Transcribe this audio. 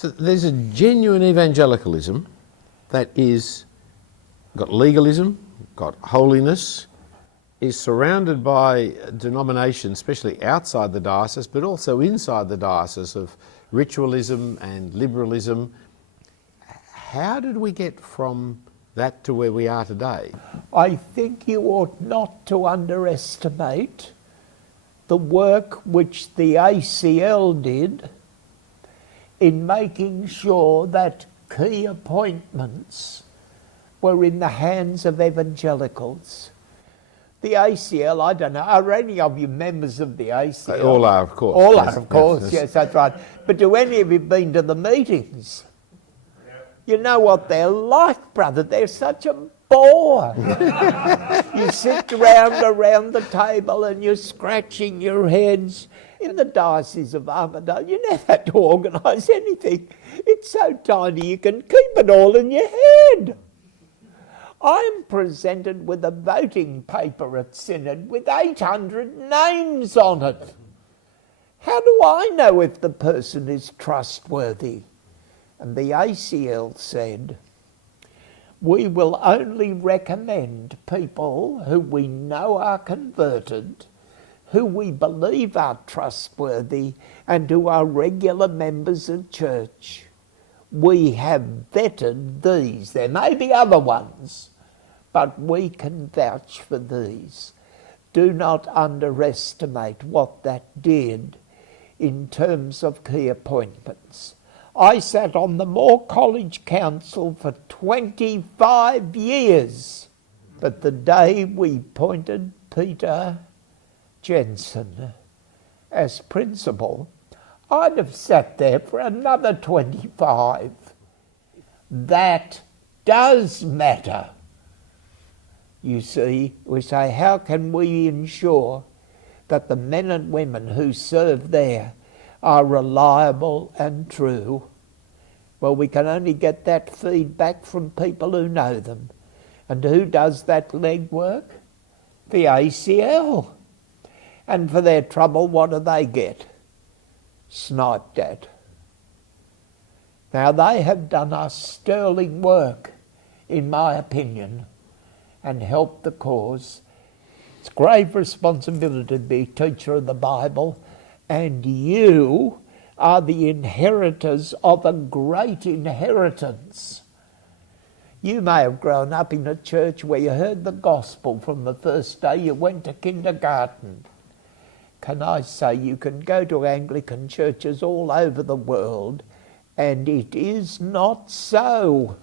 So there's a genuine evangelicalism that is got legalism, got holiness, is surrounded by denominations, especially outside the diocese, but also inside the diocese, of ritualism and liberalism. How did we get from that to where we are today? I think you ought not to underestimate the work which the ACL did in making sure that key appointments were in the hands of evangelicals. The ACL, I don't know, are any of you members of the ACL? They all are, of course. All yes, are, of course, yes, that's right. But do any of you been to the meetings? You know what they're like, brother. They're such a bore. You sit around the table and you're scratching your heads. In the Diocese of Armidale, you never had to organise anything. It's so tiny you can keep it all in your head. I'm presented with a voting paper at Synod with 800 names on it. How do I know if the person is trustworthy? And the ACL said, we will only recommend people who we know are converted, who we believe are trustworthy, and who are regular members of church. We have vetted these. There may be other ones, but we can vouch for these. Do not underestimate what that did in terms of key appointments. I sat on the Moore College Council for 25 years, but the day we appointed Peter Jensen as principal, I'd have sat there for another 25. That does matter. You see, we say, how can we ensure that the men and women who serve there are reliable and true? Well, we can only get that feedback from people who know them. And who does that legwork? The ACL. And for their trouble, what do they get? Sniped at. Now, they have done us sterling work, in my opinion, and helped the cause. It's grave responsibility to be teacher of the Bible, and you are the inheritors of a great inheritance. You may have grown up in a church where you heard the gospel from the first day you went to kindergarten. Can I say, you can go to Anglican churches all over the world, and it is not so.